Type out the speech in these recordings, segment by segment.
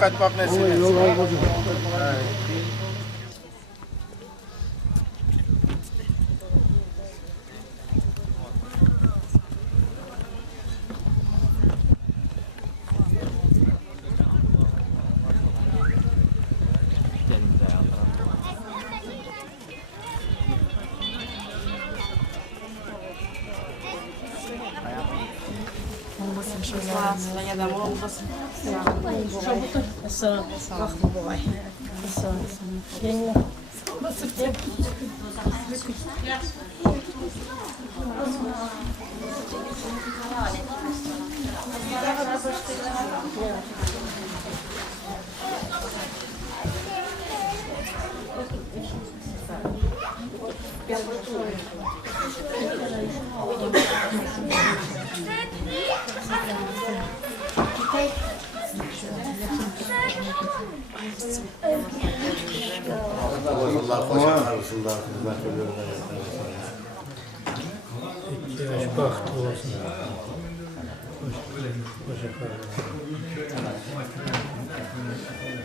qaytmoq nasib etsin.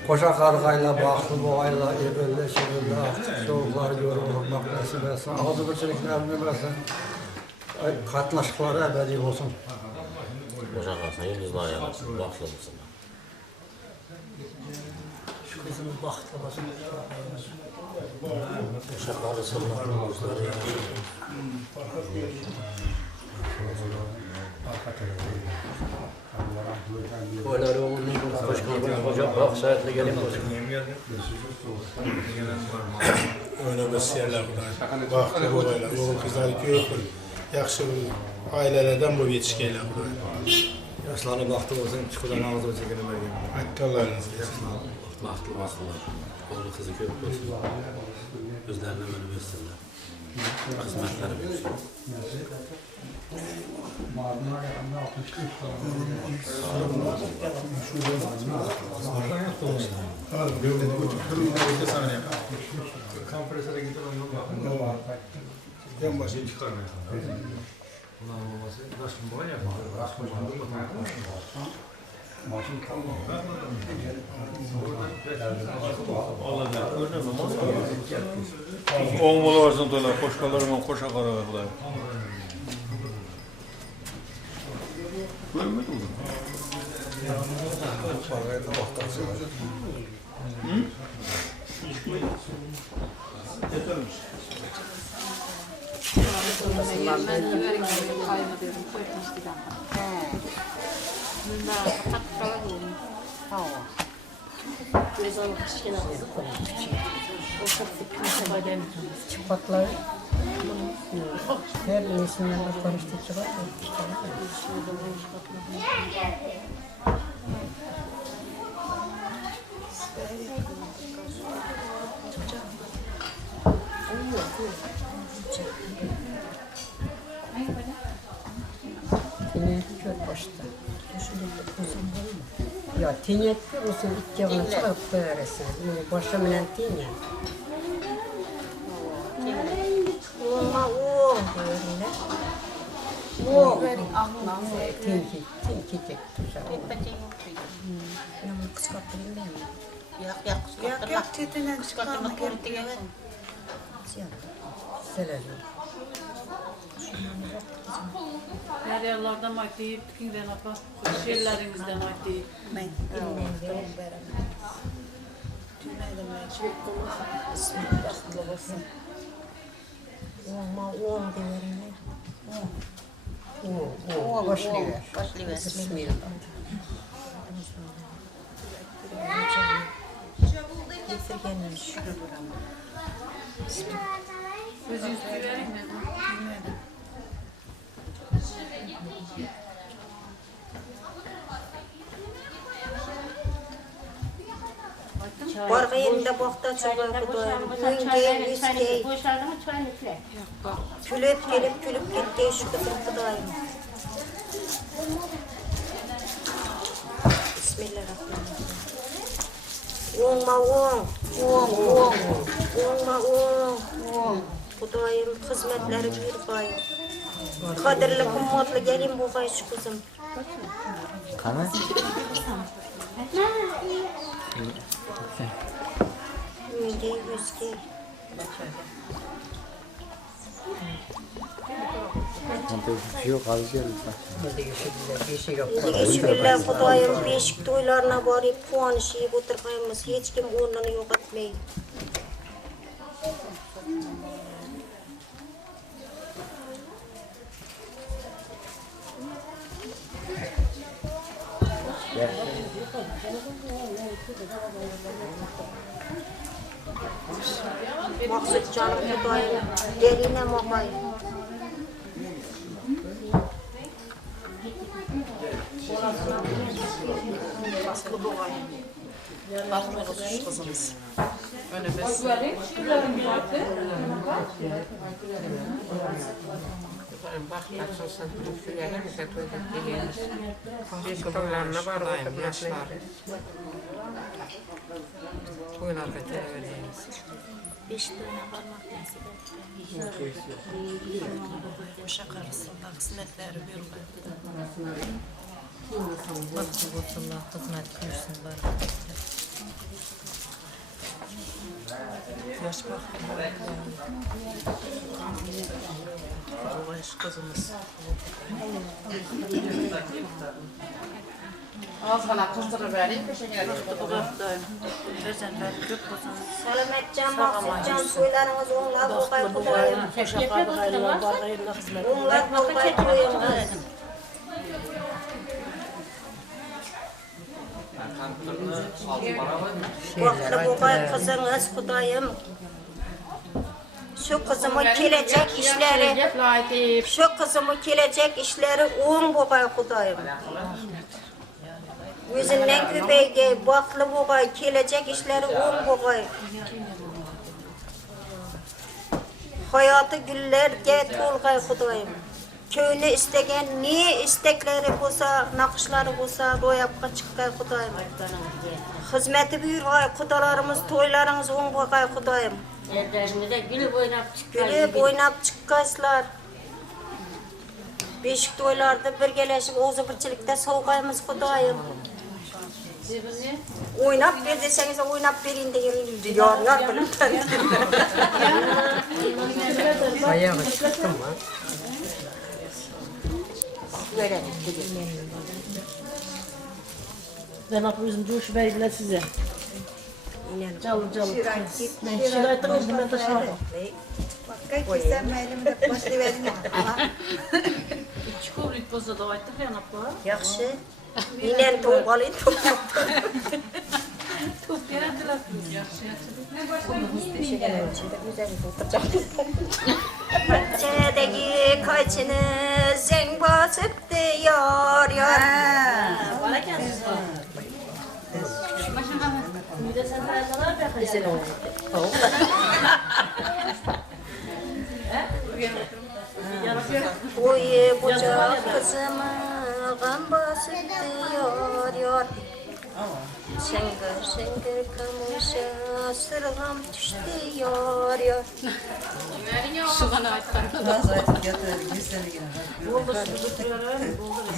Koşa kargayla, baklı boğayla, ebelle, şebelle, aktif soğuklar yorulmak nasip etsin. Ağzı bıçırıklar bilmesin. Katlaşıkları ebedi olsun. Koşa karsan yıldızlar yansın, baklı mısın? Şu kızımın baklı olsun. Koşa karısınlar, yıldızları yansın. Böyle oğlum hocam bak saatle gelin olsun. Öyle besiyerler bular. Baklı boğaylar, oğul kızlar köpür. Yaxşı ailelerden bu yetişkeyler bular. Yaşlarına baktı olsun, çıkıdan ağzı o çekene vergem. Hakkılarınızı. Baklı baklılar, oğlu kızı köpük olsun. Özlerine böyle beslerler. Hizmetleri büyüsün. Kompresöre gidelim yol bakın. En başı çıkarmıyor. Oğul varsın toylar, koşkalarıma koşa karalar. Görmedi mi? Çıplakları her nesimlerle karıştıkça var. Tiniyetli kör başta. Ya tiniyetli olsun ilk yavına çıkıp koyarsın. Başta menen tiniyet. Olma o böyle. O tinki tek tuşa. Namı kıskattırayım ben mi? Yak tütünden kıskattırmak gerektiği evet. Selelim. Her yerlerden maddi, tükinden apa, şehirlerimizden maddi. Ben bilmiyorum beraber. Tüymedim ben. Şey kolu bismillah olsun. Olma o diyelim. O başlıyor. Bismillah. Getirgenin şükür ama. Özünüzü vereyim mi? Bilmedim. Barga yerinde bakta çoğu kudoyum. Öngey, üskey. Külüp gelip külüp gitti şu kızım kudoyum. Bismillahirrahmanirrahim. Oğma oğum. Oğma oğum. Kudoyum hizmetleri bir bayım. Kadirli kummatlı gelin bu gay şu kızım. Kana? sen. Önge özge. Yok az geldi. Bir şey yok. Teşekkürler Xudoyim. Beşik toylarına barıp quvonishib o'tirganmiz. Hech kim o'rnini yo'qotmaydi. Maqsudjon Xudoyim, Derina mog'ay. Baskılı boğayım. Bakmıyoruz şu kızımız. Önümüz. Bak nasılsın? Şuraya bize koyduk geliriz. Biz toylarına var oturmuşlar. Toylar getireceğiz. 5 tane parmak nasip Şakarısında kısmetleri görmek. Baktı olsunlar, kısmet görsünler. Yaş baktı. Bu yaş kızımız. Az bana kızdırır vereyim. Salamatjon, Maqsudjon, to'ylaringiz o'nglab o'qay Xudoyim. O'nglab o'qay to'yingiz. Vaqtli o'qay qizingiz Xudoyim. Şu kızımın gelecek işleri o'ng o'qay Xudoyim. O'zidan ko'payga, vaqtli o'qay, gelecek işleri o'ng o'qay. Hayatı güllerge to'lg'ay Xudoyim. Ko'ngli istagan ne istakleri bo'lsa, naqshlari bo'lsa, ro'yobga chiqqay Xudoyim. Xizmati buyurg'ay, xudolarimiz, to'ylaringiz o'ng o'qay Xudoyim. Erlerimizde gülüp oynap çıkar. Gülüp oynap çıkaysılar. Beşik toylarda birgeleşip oğzu birçilikte soğukayımız Xudoyim. Oynap ver deseniz oynap verin deyin. Yar bilimden. Ayağı çıktı mı? Ben yapımızın coşu bile size. Çalın. Ben şirayetiniz ben taşımadım. Bakka sen elimde başlayıverin. İki kovrit boza da ayttık yanapla. Yaxşı. İnen toğalı Top geldiler. Bahçedeki kaçını zeng basıptı yar yar. Bir de sen hayatlar bekle. Oy bucak kızımı gam basıptı yar yar. Şengir kamışa sırgam düştü yar yar.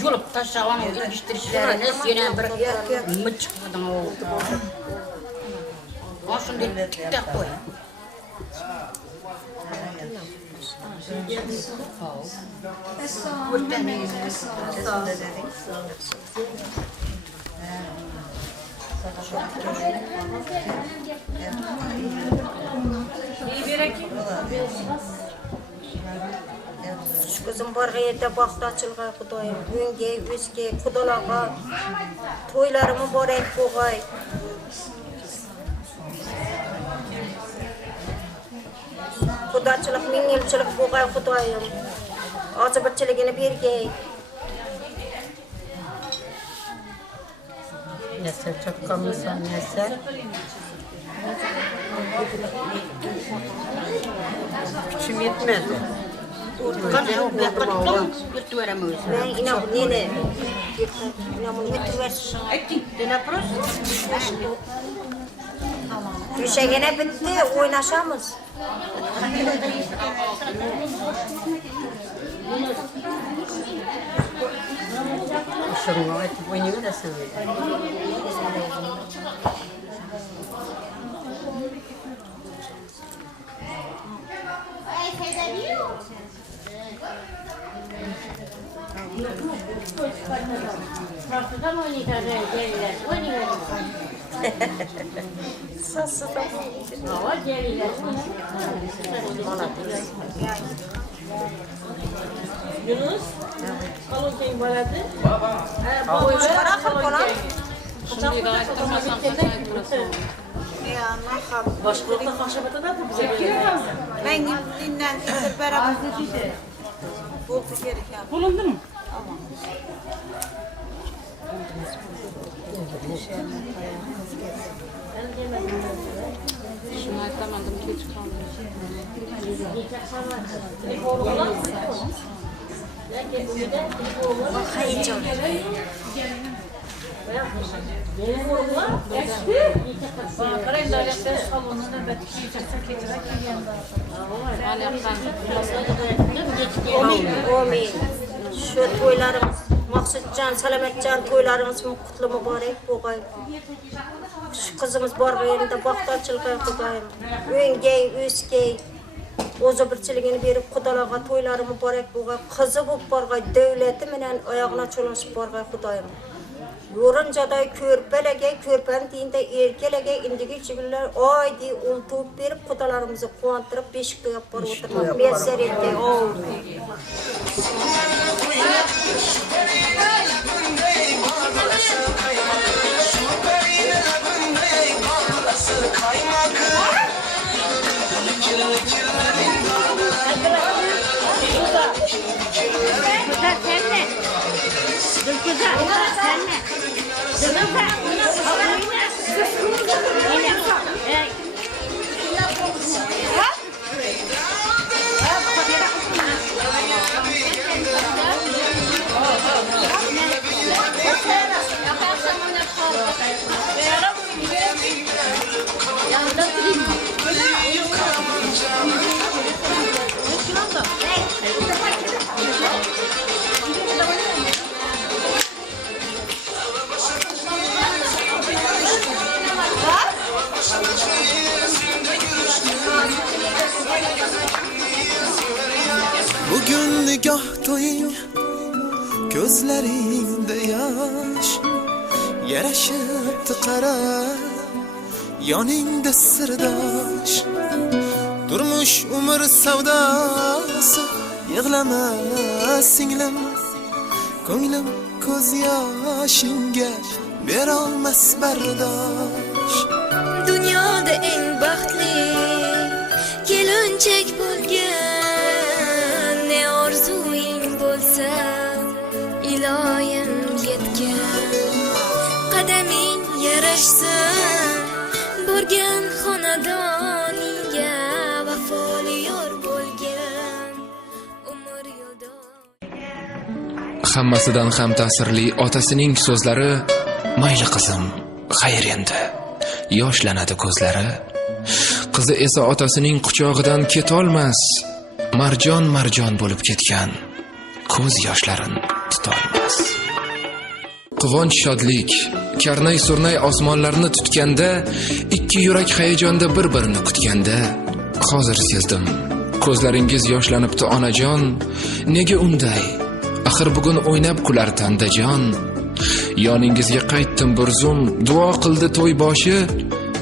Yolup taşavan o iliştirişleriniz yine bir mı çıkmadan oldu. O şimdi de koy. Şu kızım barga yerde baxtı açılğay Xudoyim. Önge, özge, Xudolağa toylarımı borayt boğay. Xudaçılık, min yılçılık boğay Xudoyim. Azı birçiligini bergey. Nese çok kalmışsan nese. Küçüm yetmedi. Ben ina bu nene. İna bunu götürüversin. Düşegene bitti, oynaşamız. Şunu açıp oynuyor da sen. Tam oynayacağız geliler. Oynayacağız. Sası da Hava geliler. Yunus. Kalın kayın baradı. Boyuşlara falan. Şimdi daha ettirmezsem sana ettirmezsem. Ya nakam. Başbakan haşabata da bize böyle. Ben dinlen itir beraber. Buldu gereken. Bulundu mu? Şunu etlemedim ki hiç kalmıyor. Heyecan. Bakırın dairesi salonunda nöbet yiyeceksin keçiler ki yanında. Amin. Şu toylarımız, Maksutcan, Salametcan toylarımız kutlu mübarek boğayım. Şu kızımız barga yerinde baktaçılığa kudayım. Öngey, öskey, oza birçiligini berip kudalağa toyları mübarek boğay. Kızı bu bargay, devleti menen ayağına çolunuşup bargay kudayım. Yoruncaday körpelege, körpen deyinde erkelege, indigi çibiller ay diye ultup berip kudalarımızı kuantırıp beşikte yapar oturmak. Meserette, oğul. Bugün nigahtoying gözlerimde yaş yarashibdi qara yoningda sirdosh turmush umr savdosi yig'lama singlim ko'nglim ko'z yoshingga berolmas bardosh Dunyoda eng baxtli kelinchak bo'lgan ne orzuing bo'lsa iloyim yetgan qadaming yarashsin borgan xonadoningga vafoli yor bo'lgan umr yo'ldosh Hammasidan ham ta'sirli otasining so'zlari mayli qizim xayr endi yoshlanadi ko'zlari qizi esa otasining quchog'idan ketolmas marjon bo'lib ketgan ko'z yoshlarin tutolmas quvonch shodlik karnay surnay osmonlarni tutganda ikki yurak hayajonda bir-birini kutganda hozir sezdim ko'zlaringiz yoshlanibdi onajon nega unday axir bugun o'ynab kular tandajon yoningizga qaytdim bir zum duo qildi to'y boshi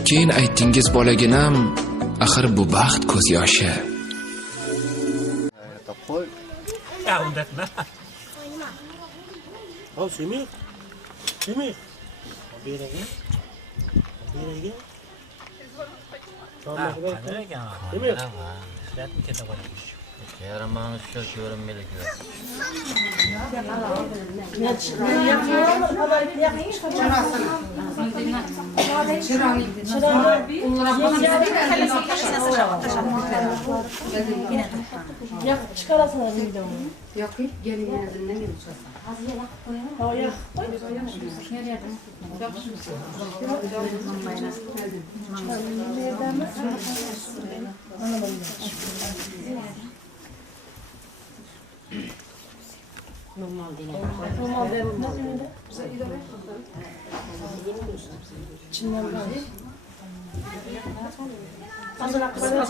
keyin aytdingiz bolaginam axir bu baxt ko'z yoshi Ya undatma. Al Semih. Semih. Beraga. Beraga. Tamam, Semih. Yaramağını şu görünmelik yok. Çıkarasın videomu. Yakıp gelin yanından gelin. Normal değil. Normal değil. İçinden var. Hazır akıllı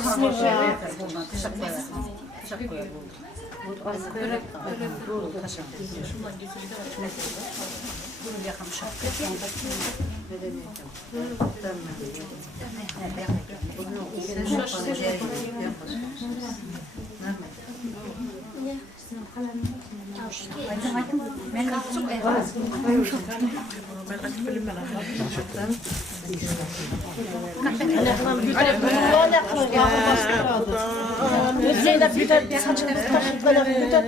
Zeynep bir de saçını taşıp böyle bir de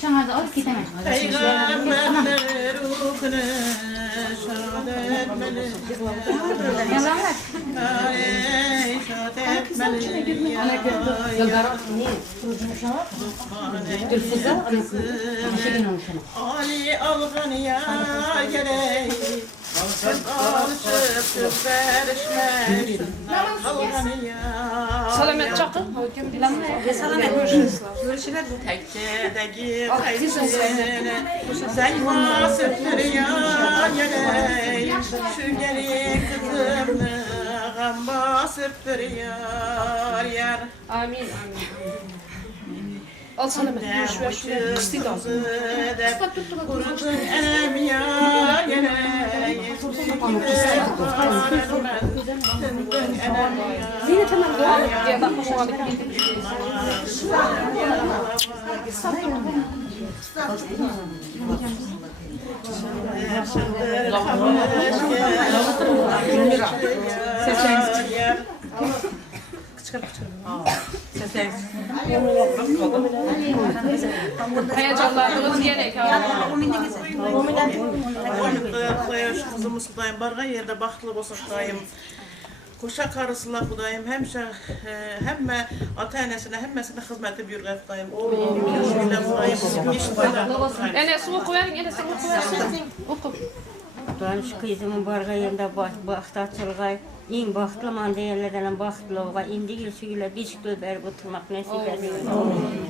Şahada alıp gidemez. Peygamberler ruhunu şadet etmeli. Yalan ver. Ay şadet etmeli. Ali algın ya gerey. Sen alışıp verişmeş. Algın ya. Salamet çakı. Tekçedeki kaysene. Sen vasıftır ya gerey. Şu geri kızımı gam basıptır yar. Amin amin. Al Salamet. Görüş ver. Kıstık lazım. Kurutun em ya gerey. Zeynep hemen muhabbet diye bak muhabbet yedik. Heyecanlandığımız gerek. Kızımız Kudayım, barga yerde baxtlı olsun Kudayım. Koşa karısılar Kudayım, hemme ata-enesine, hemmesine hizmeti buyurgan Kudayım. Enes oku verin, Enes oku versin. Oku. Kudayım şu kızımın barga yerinde baktı açılgay. İn baxtlı mandiyerlerden baxtlığa, indi gülsüyle biç göber götürmek nasip edin.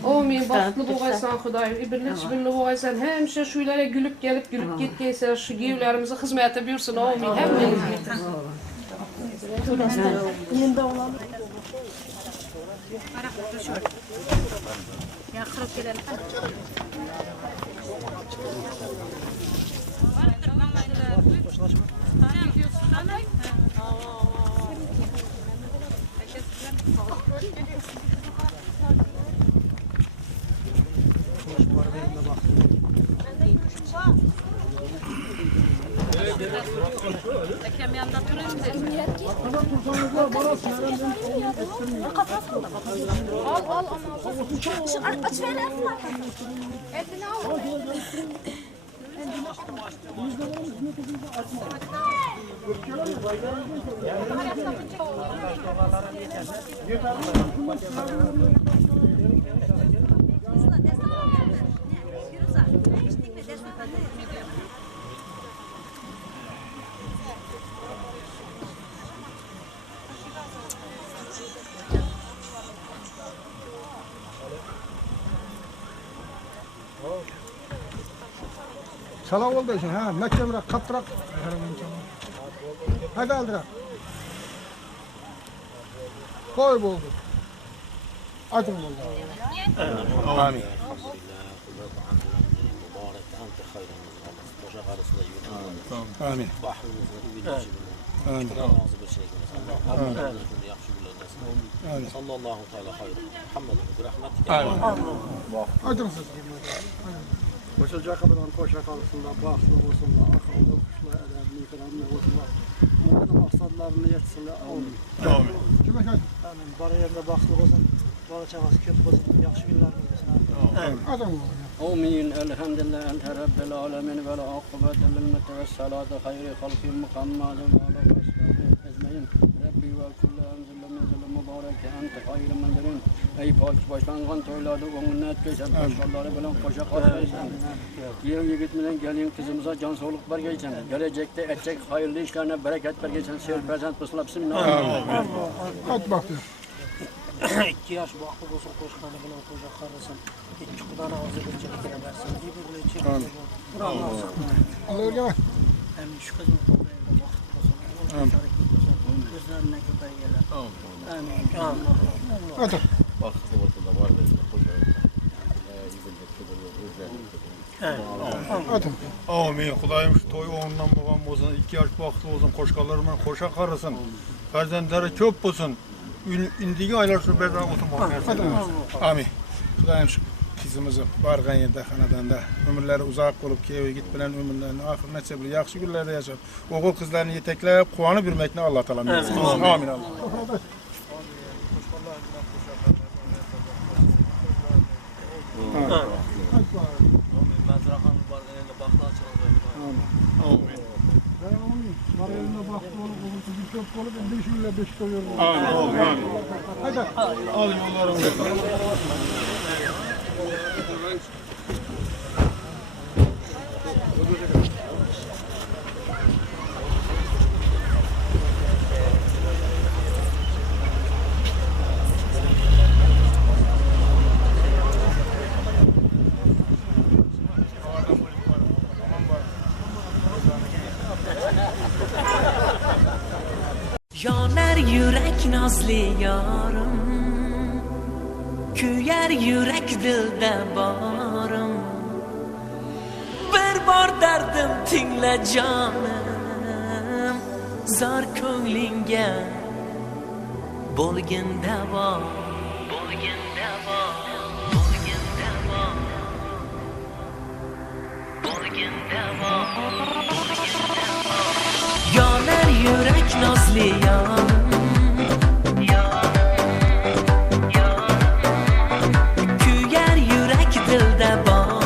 Amin. Baxtlı boğaysan Xudayım. İbirlik şibirli boğaysan. Hemşe şuylere gülüp gelip gülüp gitgeysen şu giyivlerimizi hizmete buyursun. Amin. Hemmeniz Yinde olan. Ekrem yanında durayım dedim. Al al ama. Aç ver elini al. Çalak oldu için ha. Mekkemre katrak. Hadi aldıra. Koy buldu. Acım oldu. Amin. Amin. Amin. Sallallahu teala hayır. Muhammed rahmet. Acım siz. Koşacak kadar koşa kalsınlar, bağışlı olsunlar, akıllı kuşlar, edebli, ikramlı olsunlar. Onların maksadlarını yetsinler. Amin. Kime kaç? Amin. Bariyerinde bağışlı olsun, bana çabası kötü olsun, yakşı günlerimiz olsun. Amin. Acım oldu. Amin. Elhamdülillah, ente rabbil alemin ve la akıbete lilmete ve salatu hayri halki Muhammedin ve ala ashabin ecmaîn. Rabbi ve kullu enzille menzille mübareke ente hayri mendirin. Ey pak başlanğan toylarda onunnet geçen başkaları bilen koşa kalmaysan. Diyen yigit bilen gelin kızımıza can sağlık ver geçen. Gelecekte edecek hayırlı işlerine bereket ver geçen. Seher prezent pısla bismillah. Hadi baktır. 2 yaş vakti olsun koşkanı bilen koşa karısın. İki kadar ağzı geçecek yere versin. İyi bir içeri. Allah öyle Hem şu kızın toprağında vakti olsun. Onun hareket olsun. Gözlerine kadar gelir. Amin. Hadi. Bakışlı ortada var ve koşuyor. İbirlik şibirli özlerlik. Amin. Xudayım şu toy ondan boğan olsun, 2 yaş baxtlı olsun, qoşqalarından qoşa qarısın. Fərzəndləri köp olsun. İndiki aylar şu bəzən oturmaq. Amin. Xudayım şu kızımızı barğan yerdə xanadanda ömürləri uzaq olub ki, eve git bilən ömürlərini axır neçə bir yaxşı günlərdə yaşar. Oğul qızlarını yetəkləyib qovanı bilməklə Allah təala versin. Amin Allah. Yanar yürek nazlı yarım, küyer yürek dilde barım. Bir bar derdim tingle canım, zar ko'nglinga bo'lgin davo, bo'lgin davo, bo'lgin davo, bo'lgin davo. Yanar yürek nazlı yarım, küyer yürek dilde barım.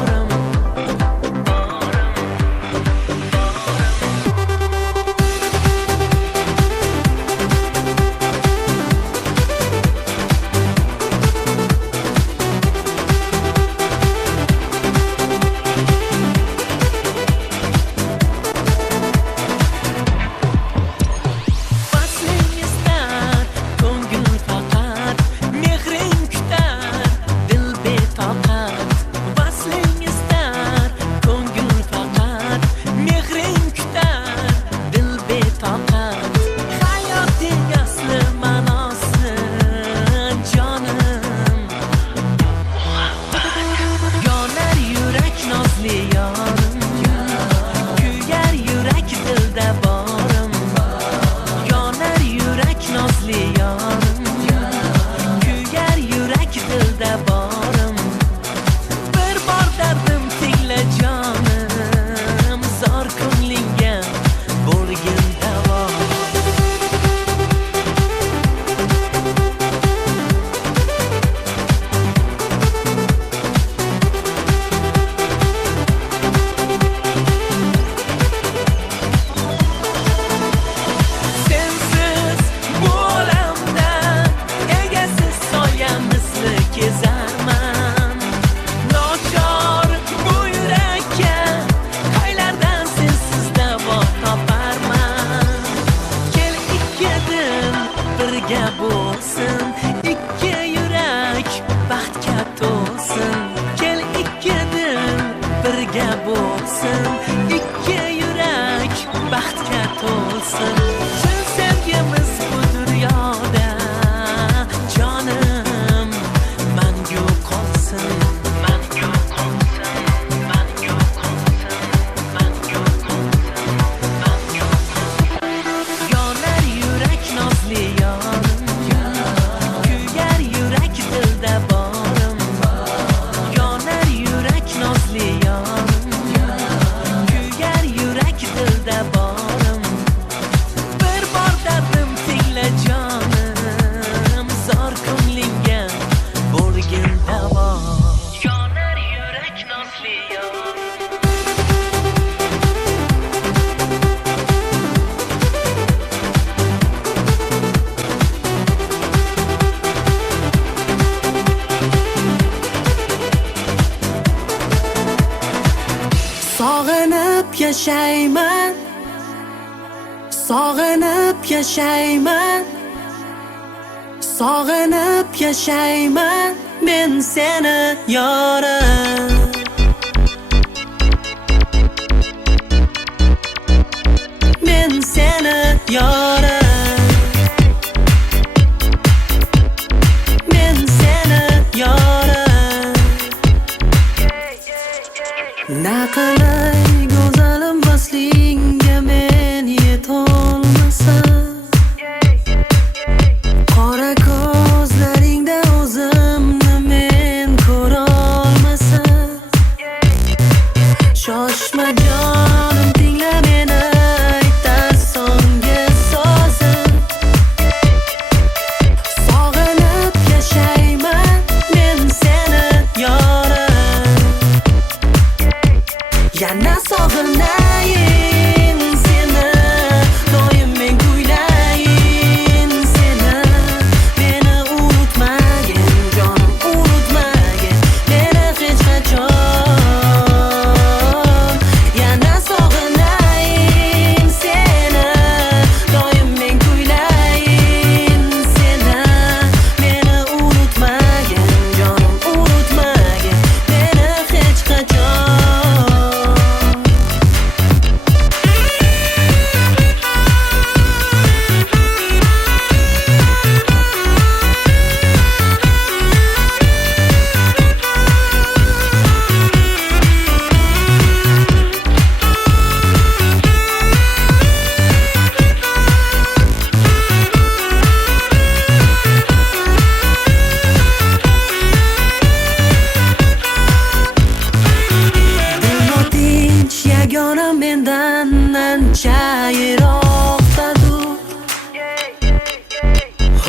Yaşayman, sog'inib yaşayman, sog'inib yaşayman men seni yorim. Men seni yorim. Men seni yorim.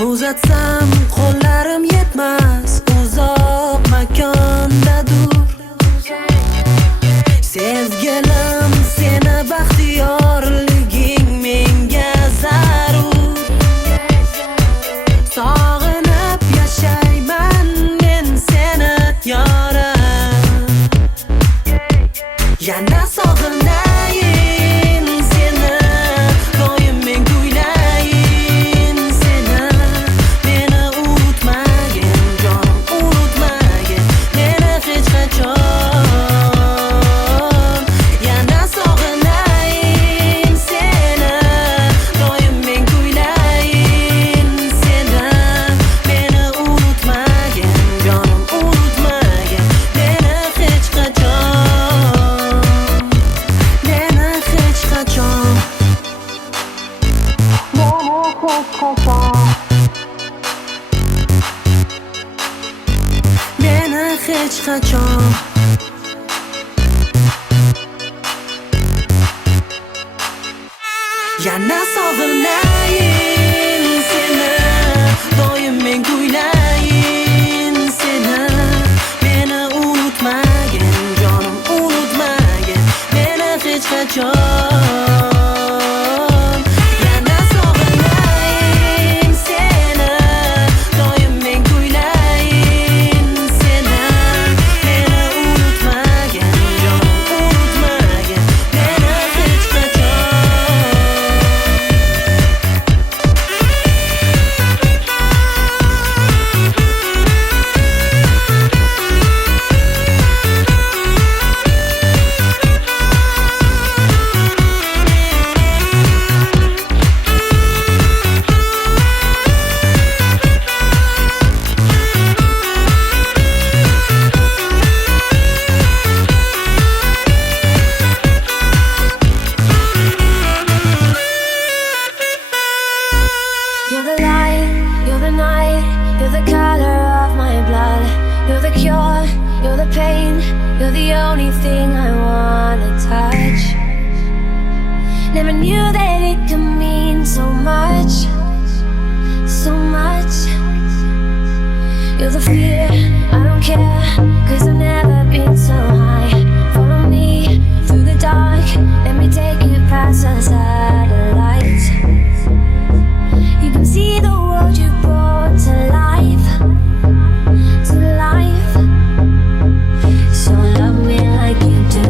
uzatsam qo'llarim yetmas uzoq makondadur sevgilim seni baxtiyorliging menga zarur sog'inib yashayman men seni yorim yana sog'inayin seni doim men kuylayin seni meni unutmagin jonim unutmagin meni hech qachon yana sog'inayin seni doim men kuylayin seni meni unutmagin jonim unutmagin meni hech qachon meni hech qachon meni hech qachon yana sog'inayin seni doim men kuylayin seni meni unutmagin jonim unutmagin meni hech qachon yana sog'inayin seni doim men kuylayin seni meni unutmagin jonim unutmagin meni hech qachon You're the light, you're the night, you're the color of my blood. You're the cure, you're the pain, you're the only thing I wanna touch. Never knew that it could mean so much, so much. You're the fear, I don't care, 'cause I've never been so high. Follow me through the dark, let me take you past the satellites. You can see the world you brought to life, to life. So love me like you do,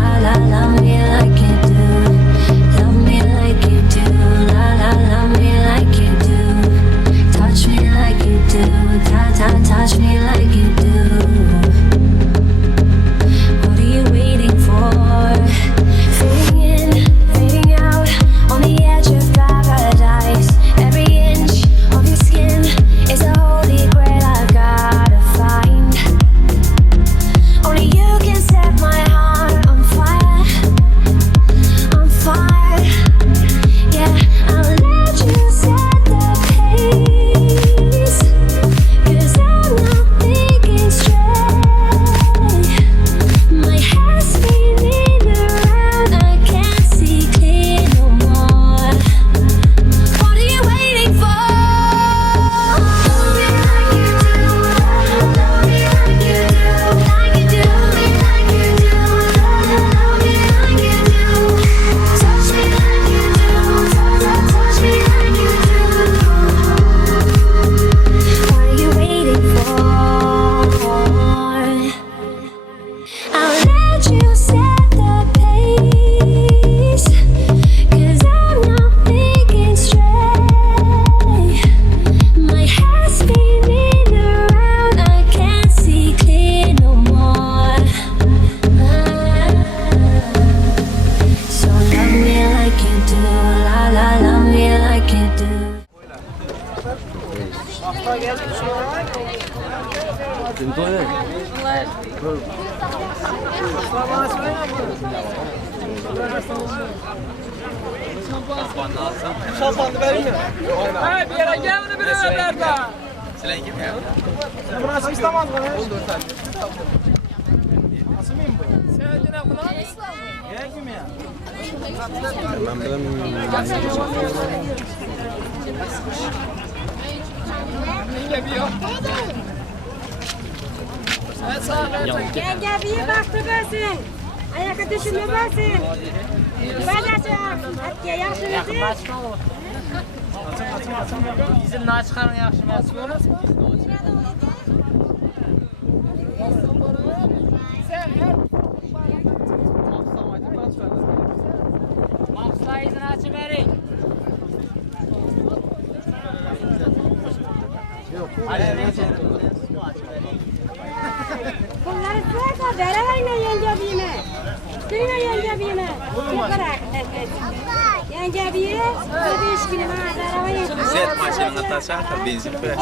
la la, love me like you do. Love me like you do, la la, love me like you do. Touch me like you do, ta ta, touch me like you do. What are you waiting for? Fading in, fading out, on the edge of paradise. Every inch of your skin is a holy grail I've gotta find. Only you can set my heart on fire, on fire. Yeah, I'll let you set the pace, 'cause I'm not thinking straight. My head's spinning around, I can't see clear no more. What are you waiting for? Love me like you do, love me like you do, like you do, like you do, love me like you do, touch me like you do, touch me like you do. What are you waiting for? I'll let you set the pace, 'cause I'm not thinking straight. My head's spinning around, I can't see clear no more. So love me like you do, la la, love me like you do. Şampanlı vereyim mi? Ha bir yere geldi biri nerede? Sen kim ya? Sen burası İstanbul mu? Oldu sen. Nasıl mıyım bu? Sen yine buna İstanbul. Ya kim ya? Ben bilemiyorum. Yenge bir baktı versin. Ayakta düşünme versin. Badacağım. Hadi yaxşımısın? İzin ne çıkarın yaxşımı? Maqsa izin açı verin. Bunları söyle verelim yenge birine. Üstüne yenge birine. Bırak. Yenge biri, bir 5 kilo verelim. Zet maşallah taşar benzin koyar.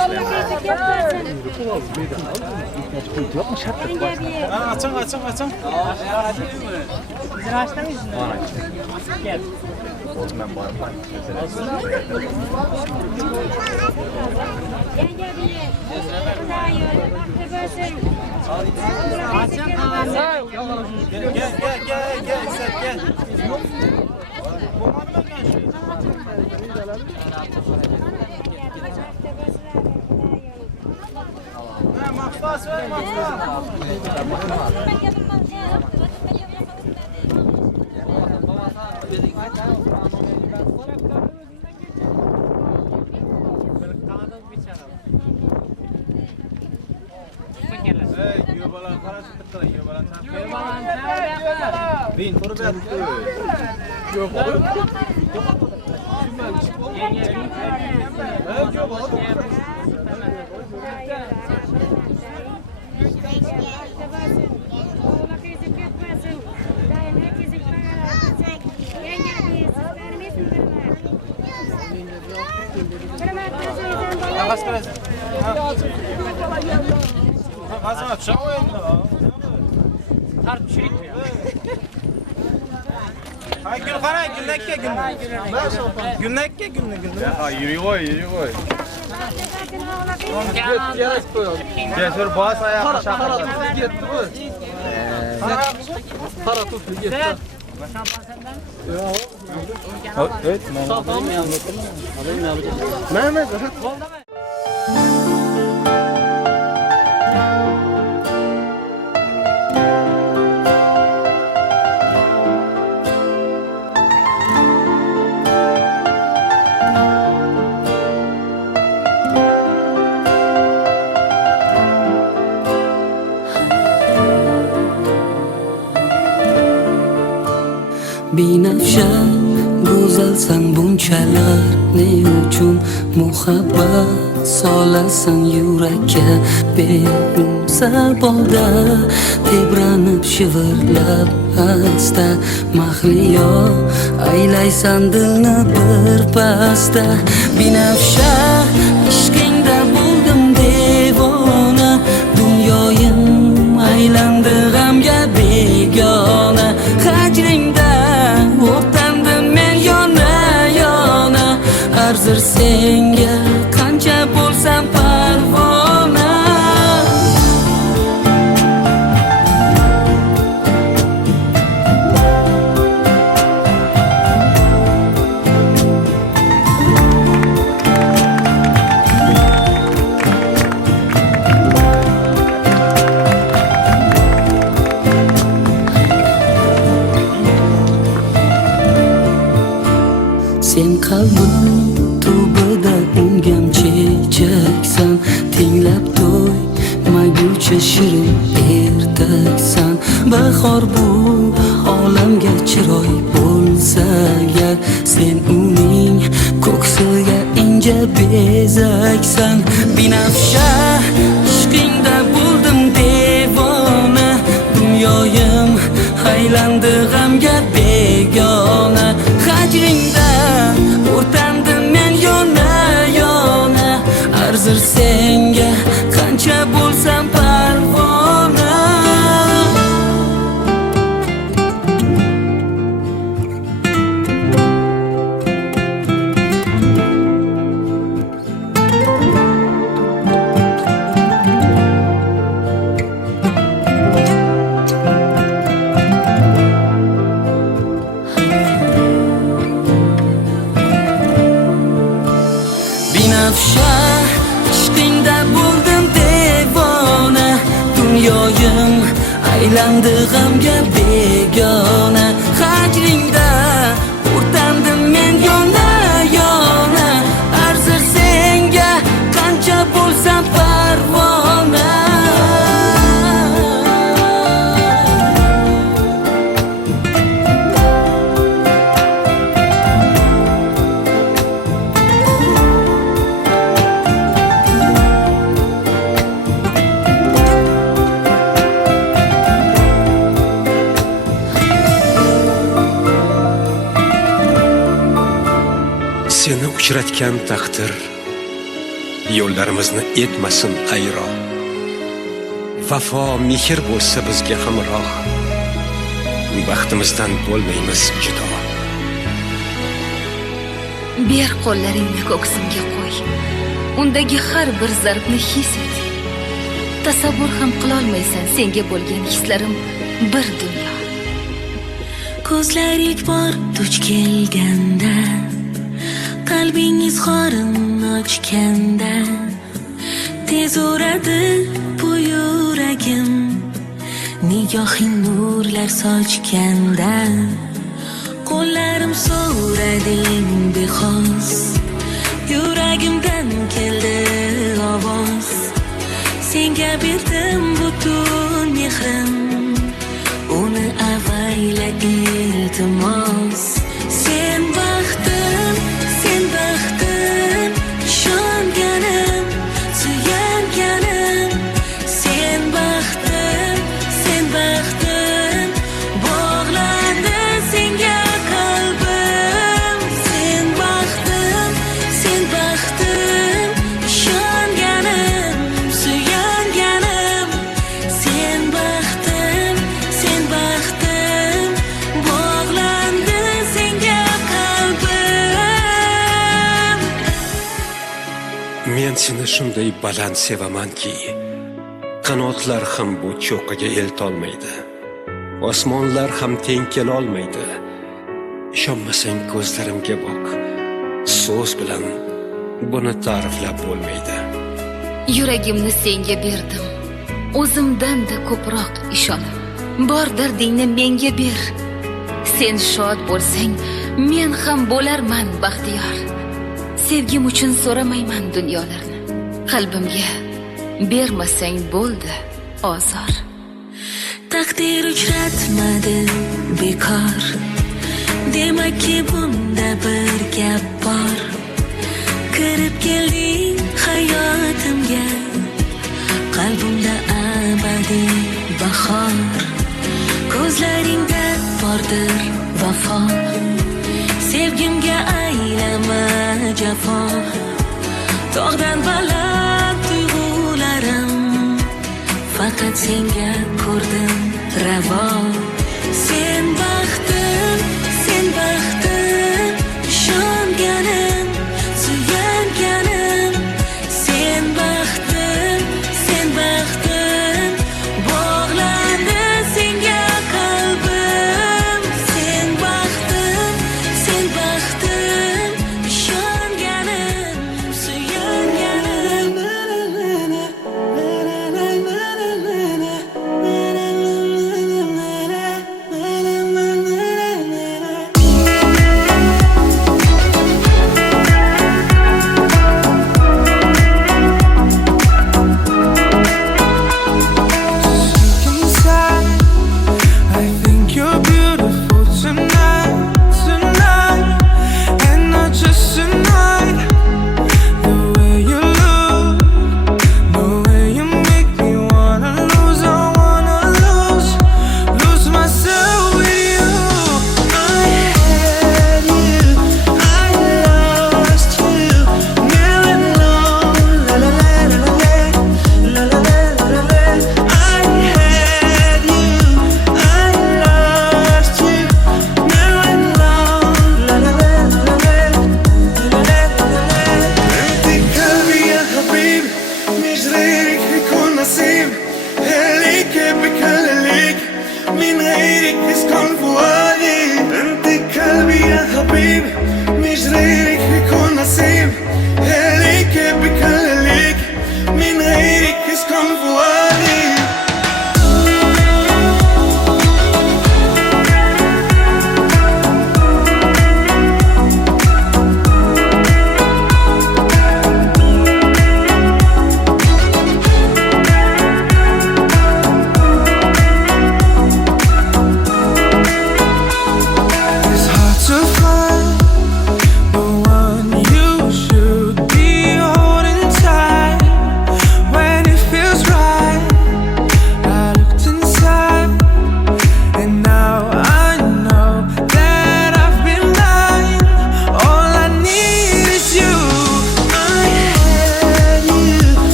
Yenge biri. Açın. İzin açtın mı? Gel. Yenge biri. Dayı, baktı versin. Açın kağıdı. Gel Zet gel. Mahfaz ver mahfaz. Bin tur ver. Yok. Günlükke. Ya yürü koy. Cesur bas ayağı şaka. Gitti bu. Para tut gitti. Şampan senden? Yok. Evet. Tamam ya. Mehmet. Oldu mu? Binafsha go'zalsan bunchalar ne uchun muhabbat solasan yurakka beumsal bolda tebranib shivirlab asta mahliyo aylaysan dilni bir pasda binafsha ishqingda bo'ldim devona dunyoyim aylandi g'amga begona hajringda o'rtandim men yona arzir senga qancha bo'lsam parvona sen qalbim tubida ungam chechaksan tinglab to'ymaguncha shirin ertaksan bahor bu olamga chiroy bo'lsa agar sen uning ko'ksiga inja bezaksan binafsha ishqingda bo'ldim devona dunyoyim aylandi g'amga begona hajringda o'rtandim men yona arzir senga qancha bo'lsam parvona binafsha ishqingda bo'ldim devona, dunyoyim aylandi g'amga begona. Hajringda o'rtandim men yona yona, arzir senga qancha bo'lsam parvona. Seni uchratgan taqdir yo'llarimizni etmasin ayro. Vafo mehr bo'lsa bizga hamroh, baxtimizdan bo'lmaymiz judo. Ber qo'llaringni ko'ksimga qo'y, undagi har bir zarbni his et. Tasavvur ham qilolmaysan senga bo'lgan hislarim bir dunyo. Ko'zlaring bor duch kelganda, qalbing izhorini ochganda, tez uradi bu yuragim, nigohing nurlar sochganda. Qo'llarim so'rading bexos, yuragimdan keldi ovoz. Senga berdim butun mehrim, uni avayla iltimos. Sen baxtim, sen baxtim, ishonganim, suyanganim. Sen baxtim, sen baxtim, bog'landi senga qalbim. Sen baxtim, sen baxtim, ishonganim, suyanganim. Sen baxtim, sen baxtim, bog'landi senga qalbim. Men seni shunday baland sevamanki, qanotlar ham bu cho'qqiga eltolmaydi, osmonlar ham teng kelolmaydi. Ishonmasang ko'zlarimga boq, so'z bilan buni ta'riflab bo'lmaydi. Yuragimni senga berdim, o'zimdan-da ko'proq ishonib. Bor dardingni menga ber. Sen shod bo'lsang, men ham bo'larman baxtiyor. Sevgim uchun so'ramayman dunyolarni. Qalbimga bermasang bo'ldi ozor. Taqdir uchratmadi bekor, demakki bunda bir gap bor. Kirib kelding hayotimga, qalbimda abadiy bahor. Ko'zlaringda bordir vafo, sevgimga aylama jafo. Tog'dan baland tuyg'ularim, faqat senga ko'rdim ravo. Sen baxtim, sen baxtim, ishonganim, suyanganim. Sen baxtim, sen baxtim, bog'landi senga qalbim. Sen baxtim, sen baxtim, ishonganim, suyanganim.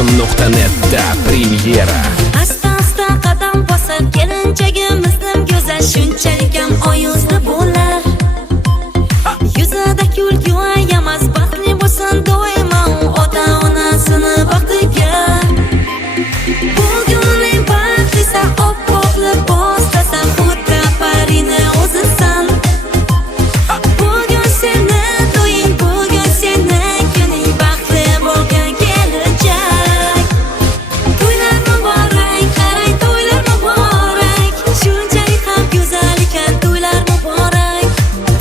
Xorazm.net'da premyera. Asta-asta qadam bosib kelinchagimizning go'zal shunchalik ham oyuzli bo'lar. Yuzida kulgi ayamas baxtli bo'lsin doimo ota-onasini baxtiga. Bugun baxtisa oppoq libos tasam xuddi parini o'zisan. Bugun seni to'ying, bugun seni kuning baxtli bo'lgan kelajak. To'ylar muborak, qarang to'ylar muborak. Shunchalik ham go'zal ekan to'ylar muborak.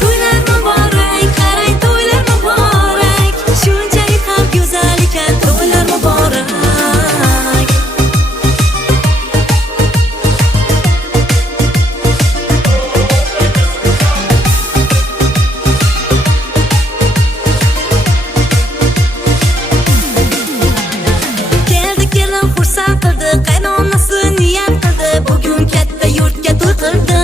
To'ylar muborak, qarang to'ylar muborak. Shunchalik ham go'zal ekan to'ylar muborak. Keldi kelin xursand qildi, qaynonasi niyat qildi, bugun katta yurtga to'y qildi.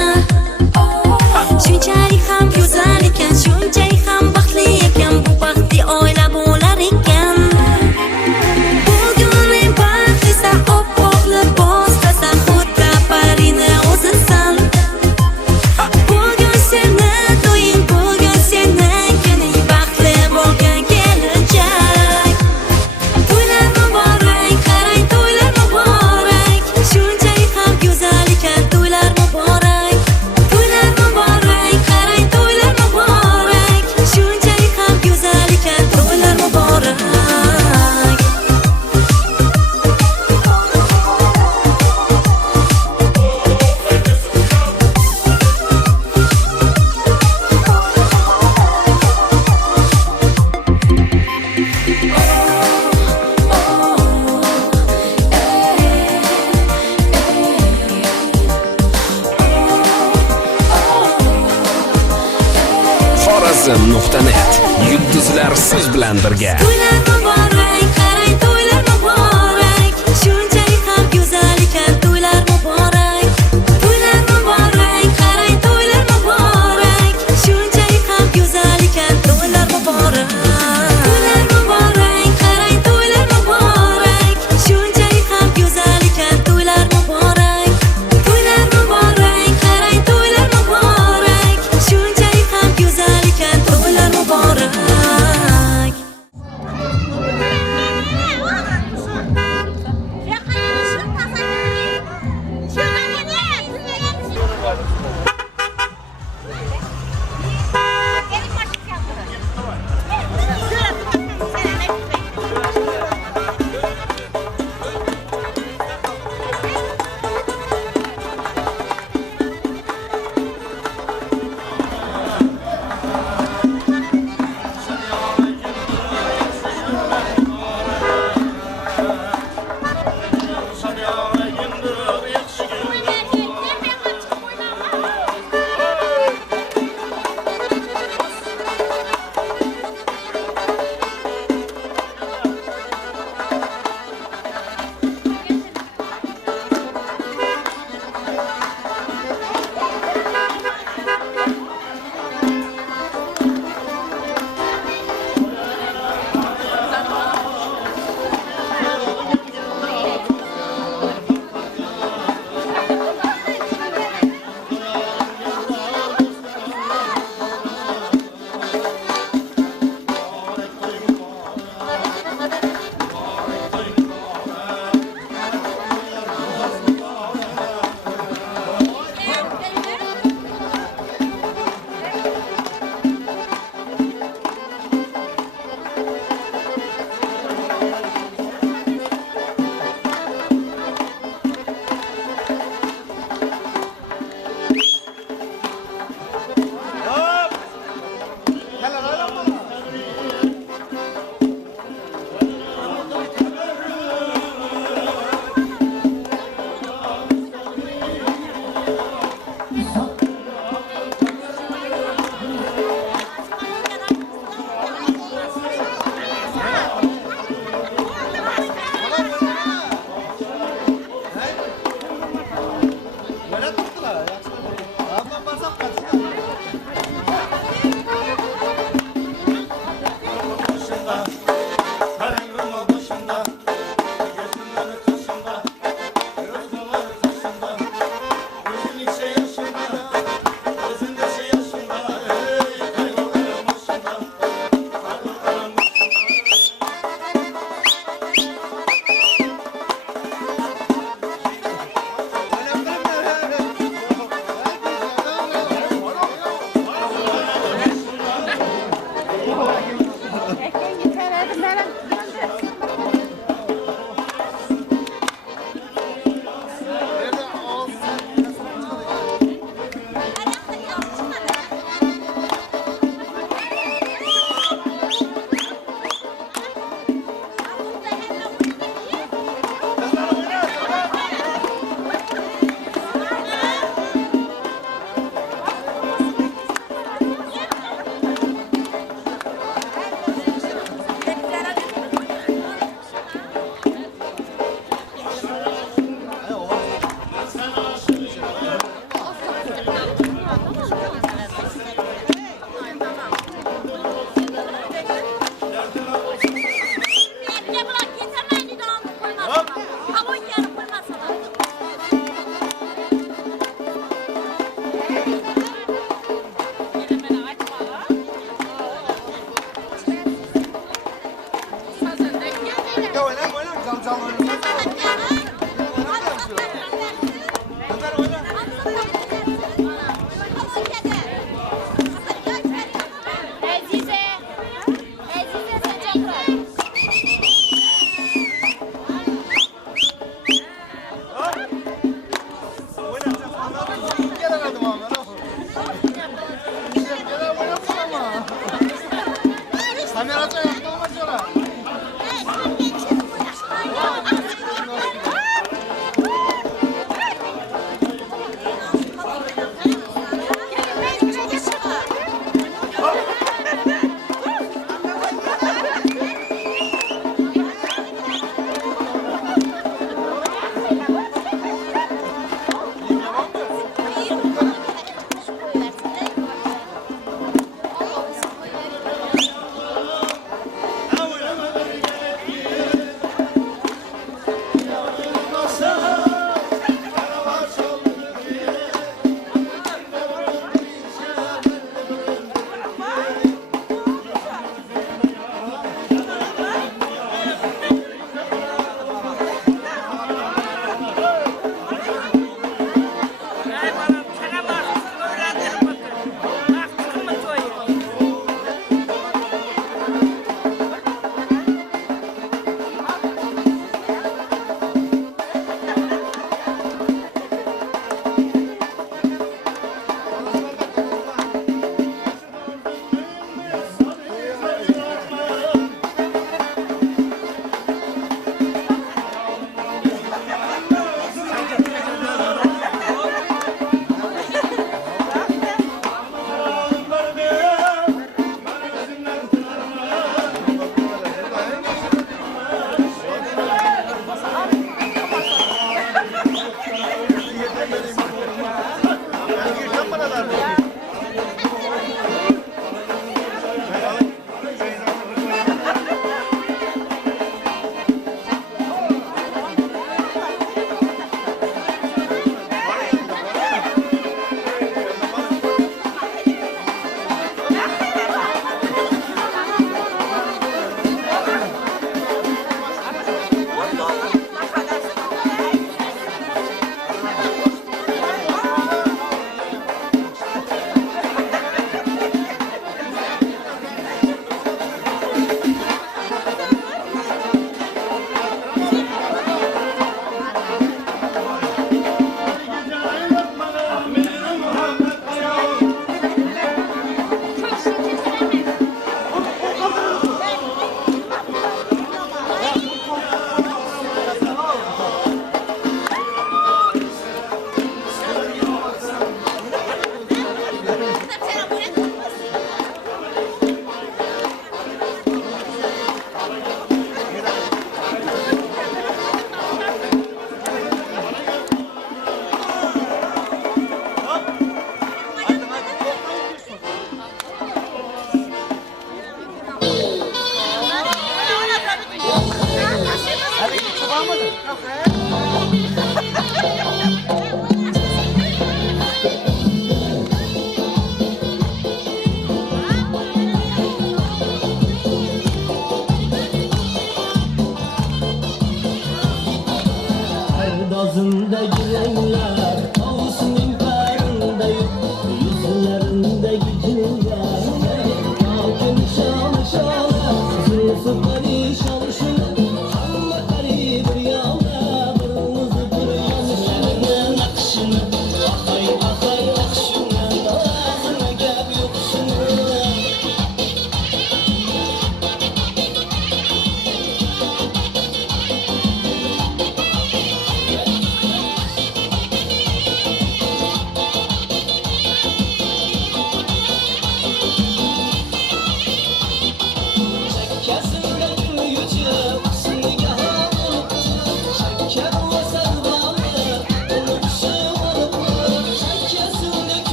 Shunchalik ham go'zal ekan, shunchalik ham baxtli ekan, bu baxtli oila bo'lar ekan. Bugun baxtisa oppoq libos tasam xuddi parini o'zisan. Bugun seni to'ying, bugun seni kuning baxtli bo'lgan kelajak. To'ylar muborak, qarang to'ylar muborak. Shunchalik ham go'zal ekan to'ylar muborak. To'ylar muborak, qarang to'ylar muborak. Shunchalik ham go'zal ekan to'ylar muborak. Xorazm.net. Yulduzlar siz bilan birga. To'ylar muborak, qarang to'ylar muborak. Shunchalik ham go'zal ekan to'ylar muborak. To'ylar muborak, qarang to'ylar muborak. Shunchalik ham go'zal ekan to'ylar muborak. To'ylar muborak, qarang to'ylar muborak. Shunchalik ham go'zal ekan to'ylar muborak. To'ylar muborak, qarang to'ylar muborak. Shunchalik ham go'zal ekan to'ylar muborak.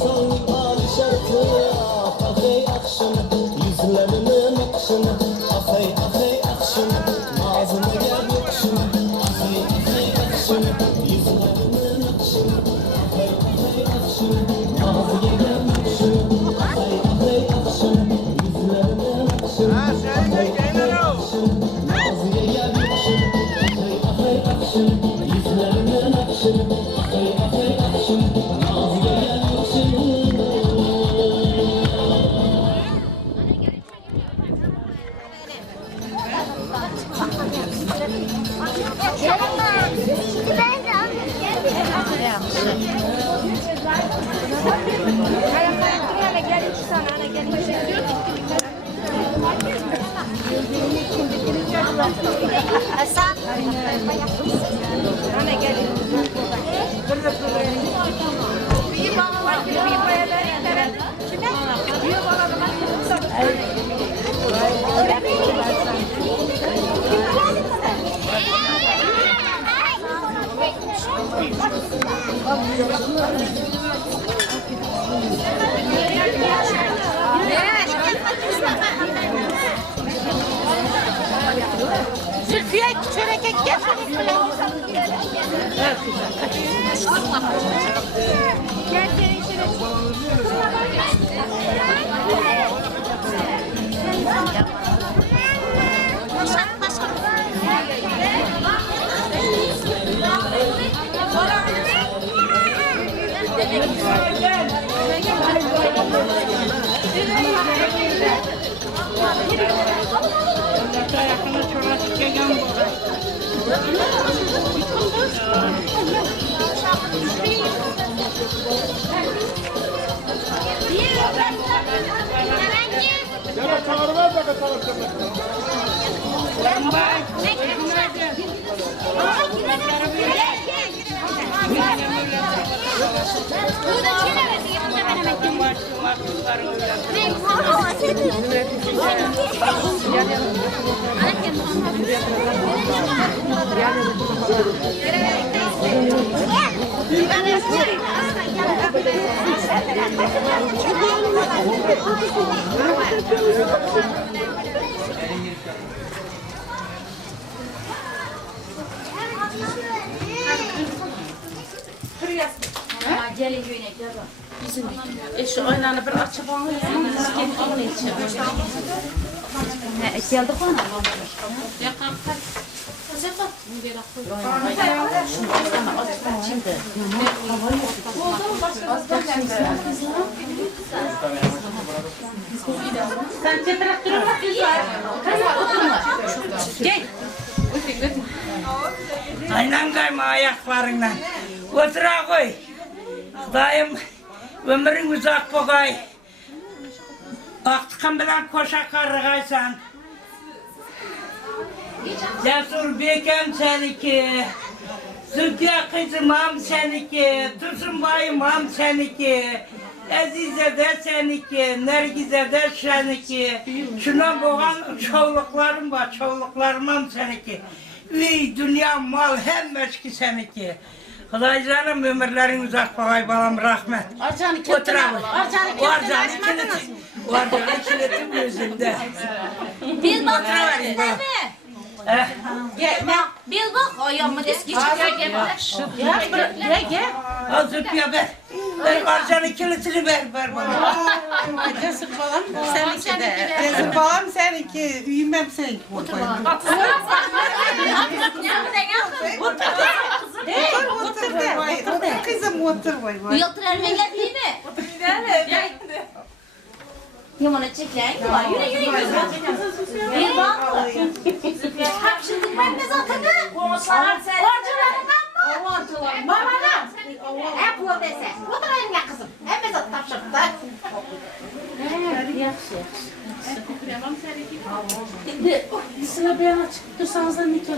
so'ng olishar qiyop Axey axshini Yuzlarining oqshini Axey axey axshini Nozini gap yo'qshini Axey axey axshini Yuzlarining oqshini Axey axey axshini Noziga gap yo'qshini Axey axey axshini Yuzlarining oqshini Axey axey axshini Noziga gap yo'qshini Axey axey axshini Yuzlarining oqshini Axey axey axshini Noziga gap yo'qshini Zülfiye çörek ekmek Şu oynanı bir açıp alın. geldi bana. Sen teprak durma güzel. Gel. Aynen kayma ayaklarından. Otura koy. Dayım ömrün uzak bogay. Aktıkın bilen koşa karıgaysan. Cesur bekem seniki. Zülfiye kızımam seniki. Tursun bayımam seniki. Azize de seniki. Nergize de seniki. Şuna boğan çoğuluklarım var. Çoğuluklarımam seniki. Üy, dünya, mal, hem meşki seniki. Xuday canım ömürlerin uzak bagay balam rahmet. Arcanı kilitini al. Arcanı kilitini. Arcanı kilitini gözümde. Bil bak değil mi? Bil bak ayağımı deski çıkıyor Gel. Al Zülfiye ver. Ver arcanı kilitini ver bana. Cesur balam seninki de. Cesur balam seninki. Üyümem seninki. Otur. Otur kızım otur. Yıltır elmeye değil mi? Yumunu çekleyin var. Yürü Bir bak. Hapşırdık ben de zaten. Orçularından mı? Orçularından. Babadan. Hep o dese. Oturayım ya kızım. Hep de tapşırdık. Yaxşı. Sıra bir yana çıkıp dursanız da nikah.